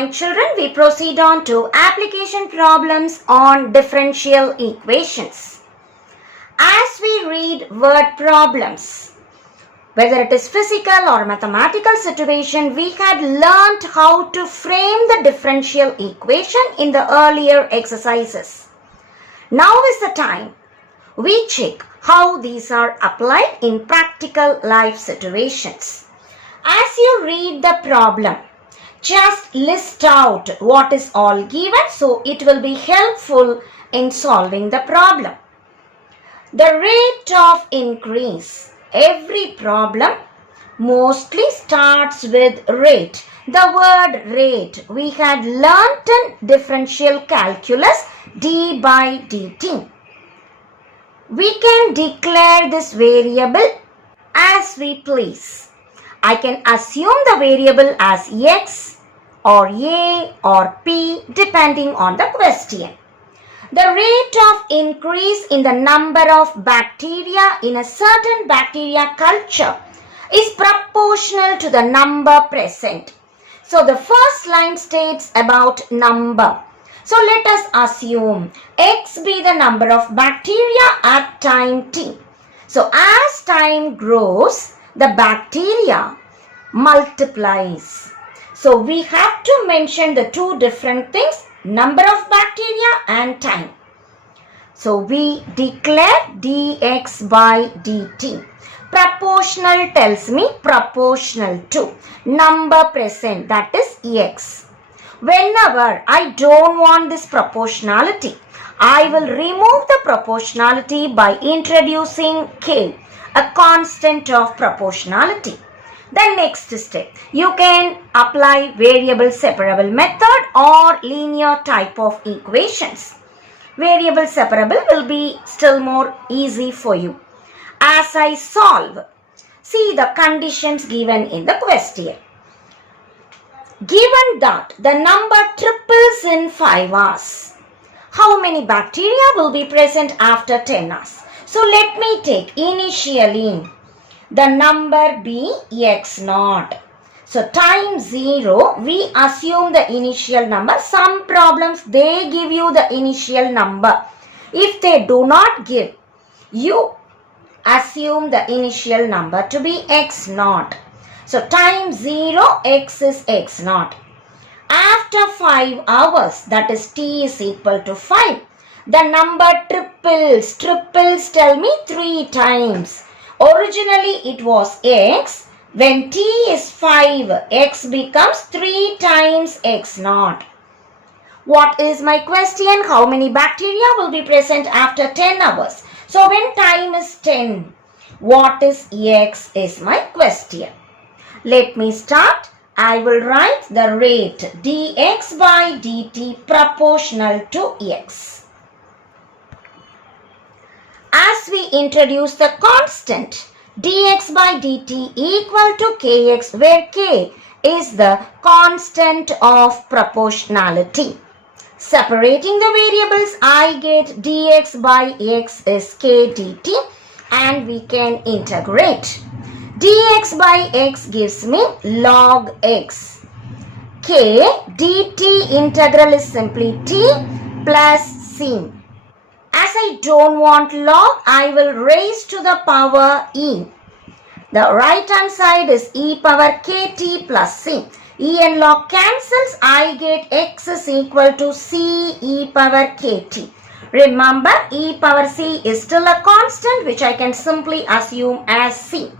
morning children. We proceed on to application problems on differential equations. As we read word problems, whether it is physical or mathematical situation, we had learnt how to frame the differential equation in the earlier exercises. Now is the time we check how these are applied in practical life situations. As you read the problem, just list out what is all given, so it will be helpful in solving the problem. The rate of increase. Every problem mostly starts with rate. The word rate we had learnt in differential calculus, d by dt. We can declare this variable as we please. I can assume the variable as x or a or p depending on the question. The rate of increase in the number of bacteria in a certain bacteria culture is proportional to the number present. So the first line states about number. So let us assume x be the number of bacteria at time t. So as time grows, the bacteria multiplies. So we have to mention the two different things, number of bacteria and time. So we declare dx by dt. Proportional tells me proportional to number present, that is x. Whenever I don't want this proportionality, I will remove the proportionality by introducing k, a constant of proportionality. The next step, you can apply variable separable method or linear type of equations. Variable separable will be still more easy for you. As I solve, see the conditions given in the question. Given that the number triples in 5 hours, how many bacteria will be present after 10 hours? So let me take initially the number be x0. So time 0, we assume the initial number. Some problems, they give you the initial number. If they do not give, you assume the initial number to be x0. So time 0, x is x0. After 5 hours, that is t is equal to 5, the number triples. Triples tell me 3 times. Originally it was x. When t is 5, x becomes 3 times x0. What is my question? How many bacteria will be present after 10 hours? So when time is 10, what is x is my question. Let me start. I will write the rate dx by dt proportional to x. As we introduce the constant dx by dt equal to kx, where k is the constant of proportionality. Separating the variables, I get dx by x is k dt and we can integrate. Dx by x gives me log x. K dt integral is simply t plus c. As I don't want log, I will raise to the power e. The right hand side is e power kt plus c. E and log cancels. I get x is equal to c e power kt. Remember, e power c is still a constant which I can simply assume as c.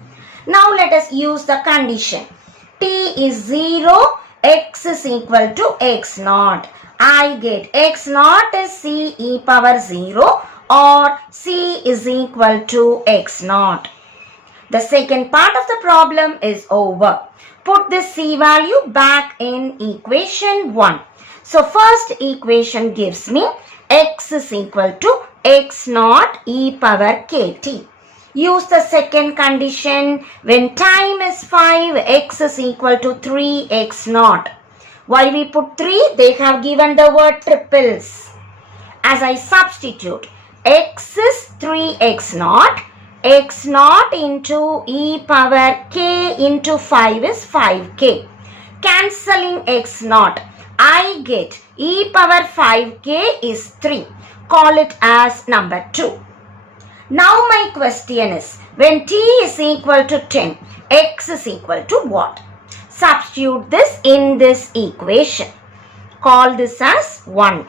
Now let us use the condition. T is 0, x is equal to x0. I get x0 is c e power 0 or c is equal to x0. The second part of the problem is over. Put this c value back in equation 1. So first equation gives me x is equal to x0 e power kt. Use the second condition. When time is 5, x is equal to 3x0. Why we put 3? They have given the word triples. As I substitute, x is 3x0, x0 into e power k into 5 is 5k. Cancelling x0, I get e power 5k is 3. Call it as number 2. Now my question is, when t is equal to 10, x is equal to what? Substitute this in this equation. Call this as 1.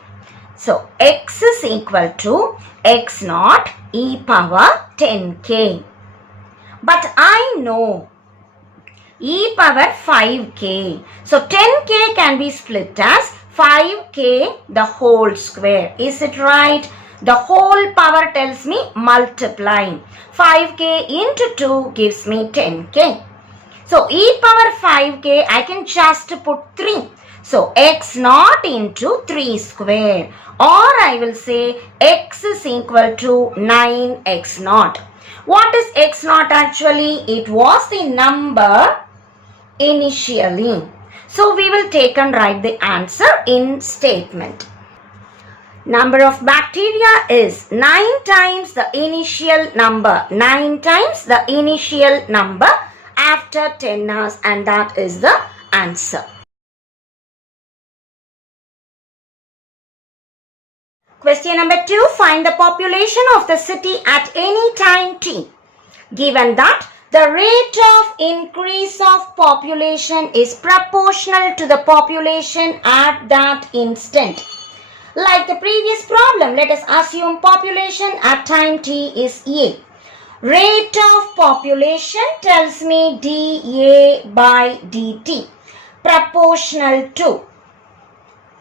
So x is equal to x naught e power 10k. But I know e power 5k. So 10k can be split as 5k the whole square. Is it right? The whole power tells me multiplying. 5k into 2 gives me 10k. So e power 5k I can just put 3. So x naught into 3 square, or I will say x is equal to 9x naught. What is x naught actually? It was the number initially. So we will take and write the answer in statement. Number of bacteria is 9 times the initial number. 9 times the initial number after 10 hours, and that is the answer. Question number 2. Find the population of the city at any time t. Given that the rate of increase of population is proportional to the population at that instant. Like the previous problem, let us assume population at time t is A. Rate of population tells me dA by dt, proportional to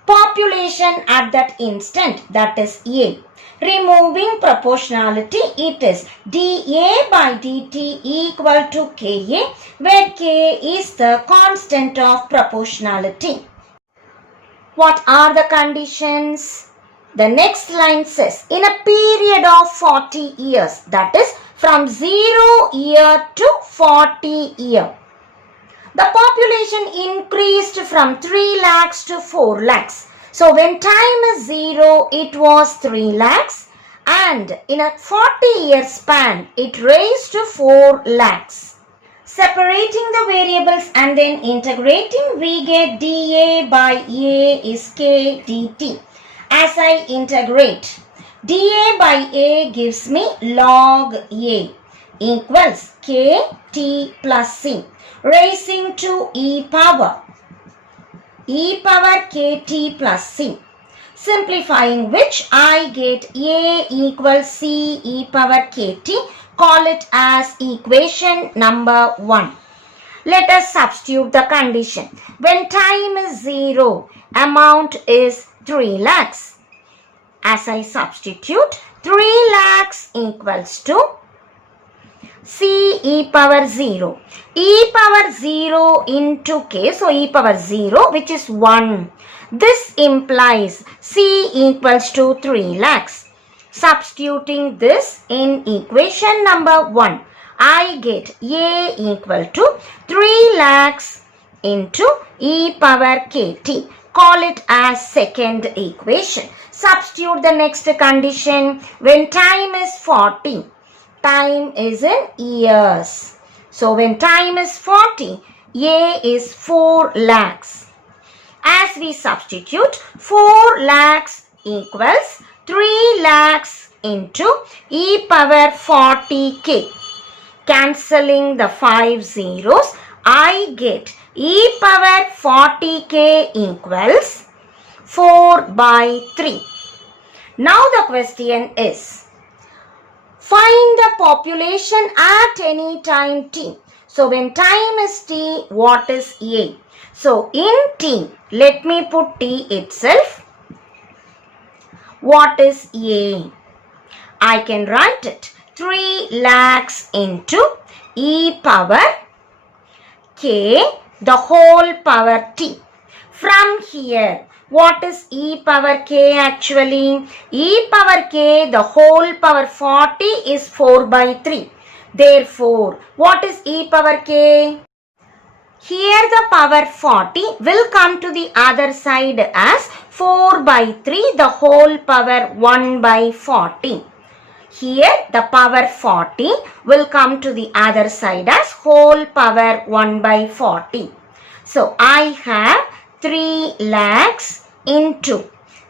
population at that instant, that is A. Removing proportionality, it is dA by dt equal to Ka, where K is the constant of proportionality. What are the conditions? The next line says, in a period of 40 years, that is from 0 year to 40 year, the population increased from 3 lakhs to 4 lakhs. So when time is 0, it was 3 lakhs, and in a 40-year span, it raised to 4 lakhs. Separating the variables and then integrating, we get dA by A is k dt. As I integrate, dA by A gives me log A equals kt plus c, raising to e power kt plus c. Simplifying which, I get A equals c e power kt. Call it as equation number 1. Let us substitute the condition. When time is 0, amount is 3 lakhs. As I substitute, 3 lakhs equals to c e power 0. E power 0 into k, so e power 0, which is 1. This implies c equals to 3 lakhs. Substituting this in equation number 1, I get A equal to 3 lakhs into e power kt. Call it as second equation. Substitute the next condition. When time is 40, time is in years. So when time is 40, A is 4 lakhs. As we substitute, 4 lakhs equals 3 lakhs into e power 40k. Cancelling the 5 zeros, I get e power 40k equals 4 by 3. Now the question is, find the population at any time t. So when time is t, what is A? So in t, let me put t itself. What is A? I can write it 3 lakhs into e power k the whole power t. From here, what is e power k actually? E power k the whole power 40 is 4 by 3. Therefore, what is e power k? Here the power 40 will come to the other side as 4 by 3 the whole power 1 by 40. Here the power 40 will come to the other side as whole power 1 by 40. So I have 3 lakhs into,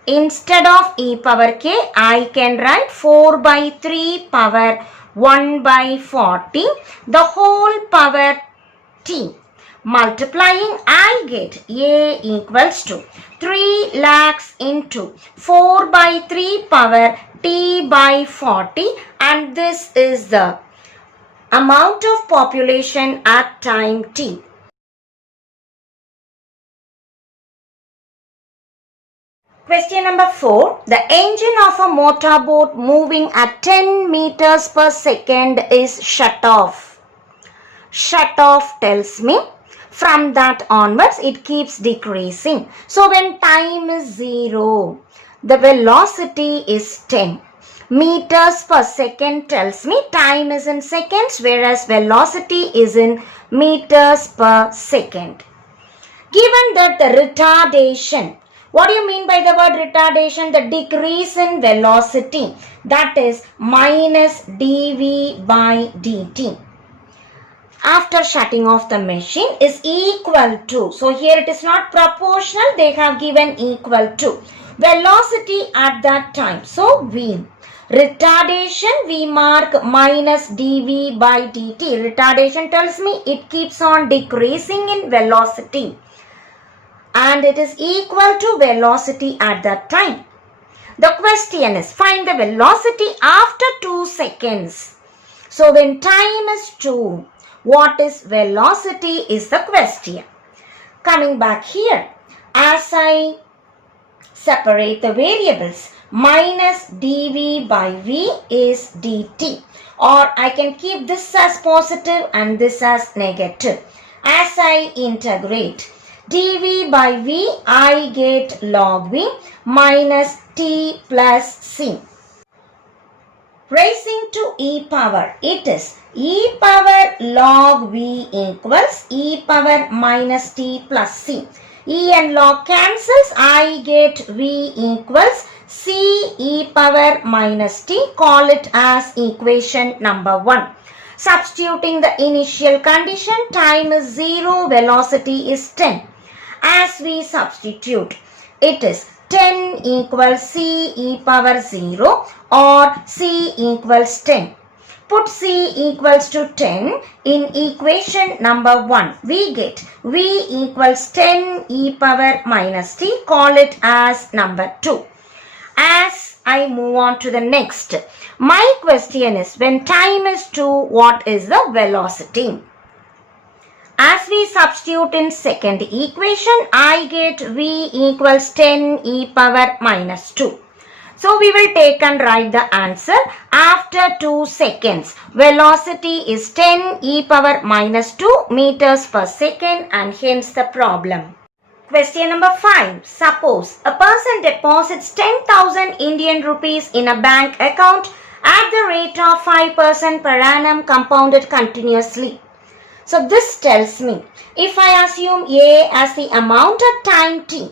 instead of e power k, I can write 4 by 3 power 1 by 40, the whole power t. Multiplying, I get A equals to 3 lakhs into 4 by 3 power t by 40, and this is the amount of population at time t. Question number 4. The engine of a motorboat moving at 10 meters per second is shut off. Shut off tells me from that onwards it keeps decreasing. So when time is 0, the velocity is 10. Meters per second tells me time is in seconds, whereas velocity is in meters per second. Given that the retardation, what do you mean by the word retardation? The decrease in velocity, that is minus dv by dt. After shutting off the machine is equal to, so here it is not proportional, they have given equal to velocity at that time. So v. Retardation, we mark minus dv by dt. Retardation tells me it keeps on decreasing in velocity, and it is equal to velocity at that time. The question is, find the velocity after 2 seconds. So when time is 2, what is velocity is the question. Coming back here, as I separate the variables, minus dv by v is dt, or I can keep this as positive and this as negative. As I integrate dv by v, I get log v minus t plus c. Raising to e power, it is e power log v equals e power minus t plus c. E and log cancels, I get v equals c e power minus t. Call it as equation number 1. Substituting the initial condition, time is 0, velocity is 10. As we substitute, it is 10 equals c e power 0 or c equals 10. Put c equals to 10 in equation number 1. We get v equals 10 e power minus t. Call it as number 2. As I move on to the next, my question is, when time is 2, what is the velocity? As we substitute in second equation, I get v equals 10 e power minus 2. So we will take and write the answer after 2 seconds. Velocity is 10 e power minus 2 meters per second, and hence the problem. Question number 5. Suppose a person deposits 10,000 Indian rupees in a bank account at the rate of 5% per annum compounded continuously. So this tells me, if I assume A as the amount at time t,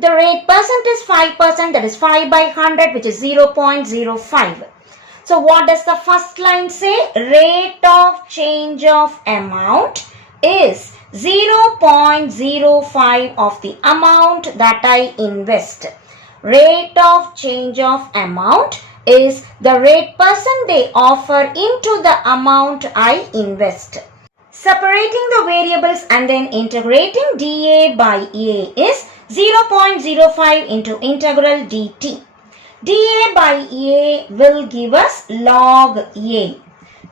the rate percent is 5%, that is 5 by 100, which is 0.05. So what does the first line say? Rate of change of amount is 0.05 of the amount that I invest. Rate of change of amount is the rate percent they offer into the amount I invest. Separating the variables and then integrating dA by A is 0.05 into integral dt. dA by A will give us log A.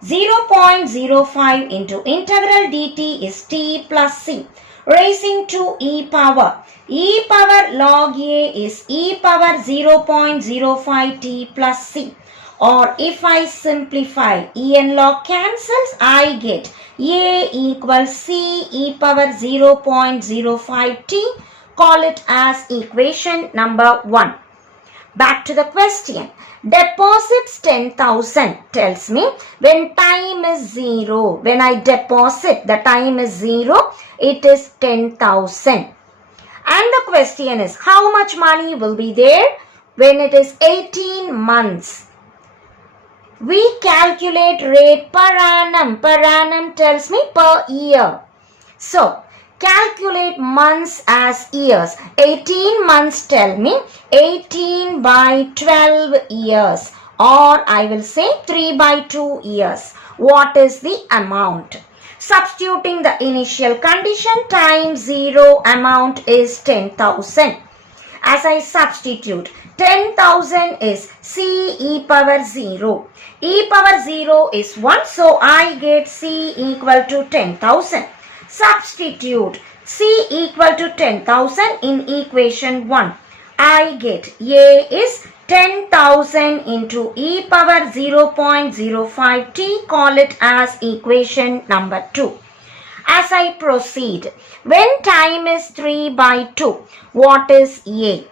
0.05 into integral dt is t plus c, raising to e power. E power log A is e power 0.05 t plus c. Or if I simplify, e and log cancels, I get A equals c e power 0.05 t. Call it as equation number 1. Back to the question. Deposits 10,000 tells me when time is 0, when I deposit, the time is 0, it is 10,000. And the question is, how much money will be there when it is 18 months? We calculate rate per annum. Per annum tells me per year. So, Calculate months as years. 18 months tell me 18 by 12 years, or I will say 3 by 2 years. What is the amount? Substituting the initial condition, time 0, amount is 10,000. As I substitute, 10,000 is C e power 0. E power 0 is 1, so I get C equal to 10,000. Substitute C equal to 10,000 in equation 1. I get A is 10,000 into e power 0.05t, call it as equation number 2. As I proceed, when time is 3 by 2, what is A?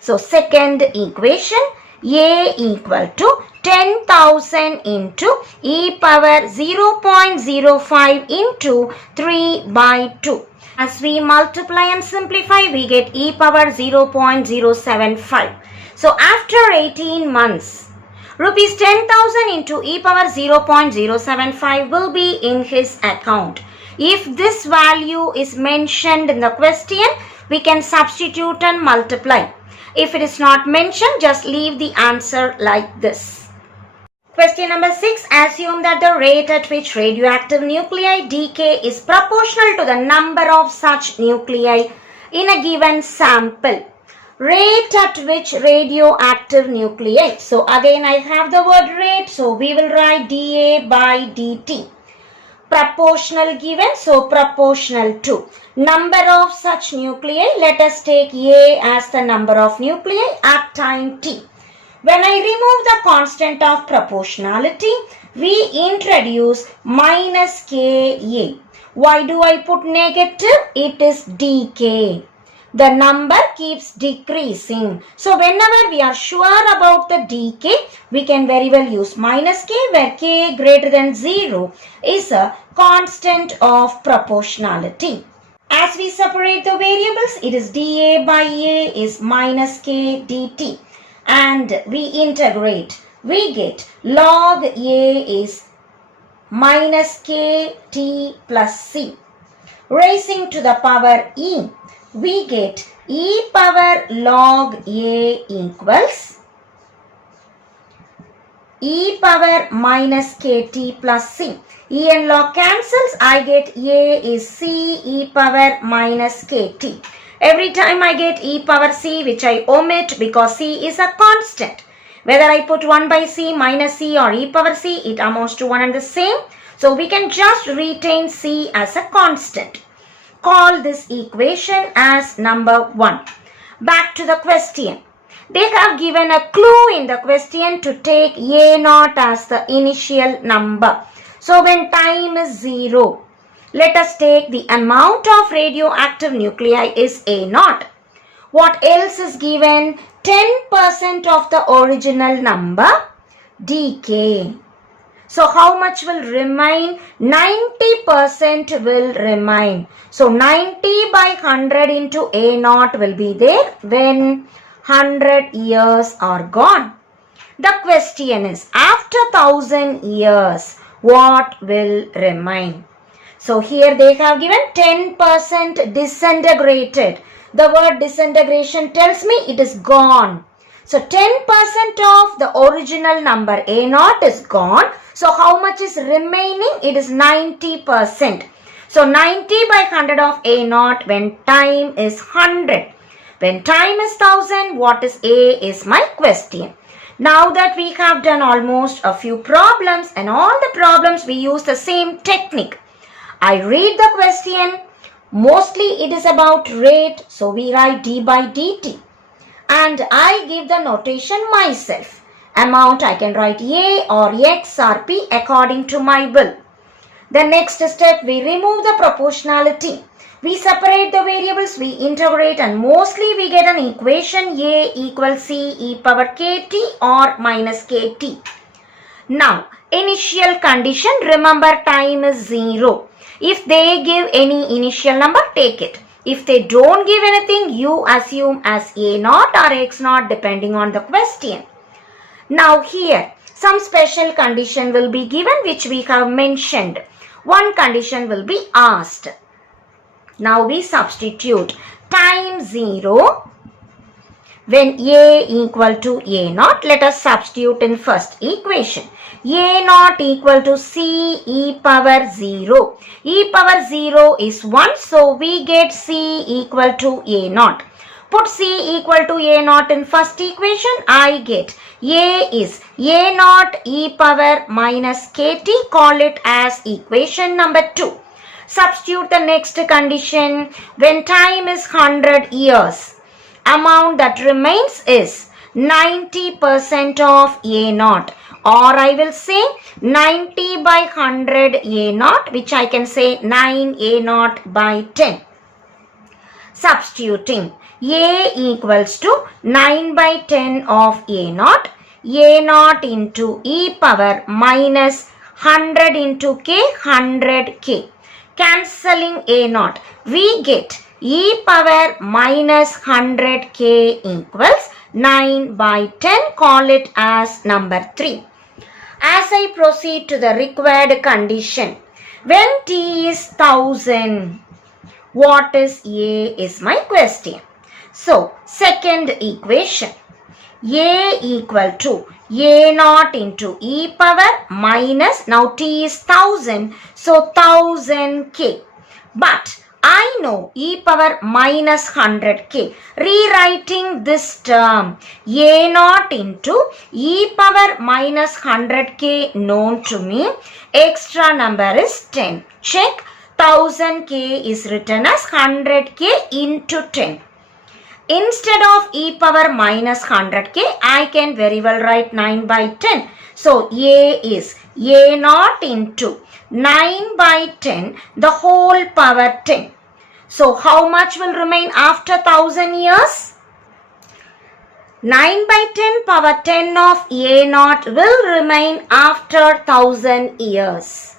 So second equation, A equal to 10,000 into e power 0.05 into 3 by 2. As we multiply and simplify, we get e power 0.075. So after 18 months, rupees 10,000 into e power 0.075 will be in his account. If this value is mentioned in the question, we can substitute and multiply. If it is not mentioned, just leave the answer like this. Question number 6. Assume that the rate at which radioactive nuclei decay is proportional to the number of such nuclei in a given sample. Rate at which radioactive nuclei. So again I have the word rate, so we will write dA by dt. Proportional given, so proportional to number of such nuclei. Let us take A as the number of nuclei at time t. When I remove the constant of proportionality, we introduce minus Ka. Why do I put negative? It is decay. The number keeps decreasing. So whenever we are sure about the decay, we can very well use minus k, where k greater than 0 is a constant of proportionality. As we separate the variables, it is dA by A is minus k dt. And we integrate. We get log A is minus k t plus c. Raising to the power e, we get e power log A equals e power minus kt plus c. E and log cancels. I get A is c e power minus kt. Every time I get e power c, which I omit because c is a constant. Whether I put 1 by c minus c or e power c, it amounts to one and the same. So we can just retain c as a constant. Call this equation as number 1. Back to the question. They have given a clue in the question to take A0 as the initial number. So when time is 0, let us take the amount of radioactive nuclei is A0. What else is given? 10% of the original number decay. So how much will remain? 90% will remain. So 90 by 100 into A0 will be there when 100 years are gone. The question is, after 1000 years, what will remain? So here they have given 10% disintegrated. The word disintegration tells me it is gone. So 10% of the original number A0 is gone. So how much is remaining? It is 90%. So 90 by 100 of A0 when time is 100. When time is 1000, what is A is my question. Now that we have done almost a few problems, and all the problems we use the same technique. I read the question. Mostly it is about rate, so we write d by dt. And I give the notation myself. Amount I can write A or X or P according to my will. The next step, we remove the proportionality. We separate the variables, we integrate, and mostly we get an equation A equals C e power kt or minus kt. Now, initial condition, remember time is 0. If they give any initial number, take it. If they don't give anything, you assume as A0 or X0 depending on the question. Now here, some special condition will be given which we have mentioned. One condition will be asked. Now we substitute time 0 when a equal to a naught. Let us substitute in first equation. A naught equal to c e power 0. E power 0 is 1, so we get c equal to a naught. Put c equal to a naught in first equation. I get a is a naught e power minus kt. Call it as equation number 2. Substitute the next condition. When time is 100 years, amount that remains is 90% of a naught, or I will say 90 by 100 a naught, which I can say 9 a naught by 10. Substituting a equals to 9 by 10 of a naught into e power minus 100 into k, 100k. Cancelling a naught, we get e power minus 100k equals 9 by 10. Call it as number 3. As I proceed to the required condition, when t is 1000, what is a is my question. So, second equation, a equal to a naught into e power minus, now t is 1000, so 1000k. But I know e power minus 100k. Rewriting this term, a naught into e power minus 100k known to me. Extra number is 10. Check. 1000k is written as 100k into 10. Instead of e power minus 100k, I can very well write 9 by 10. So, a is a naught into 9 by 10, the whole power 10. So, how much will remain after 1000 years? 9 by 10 power 10 of a naught will remain after 1000 years.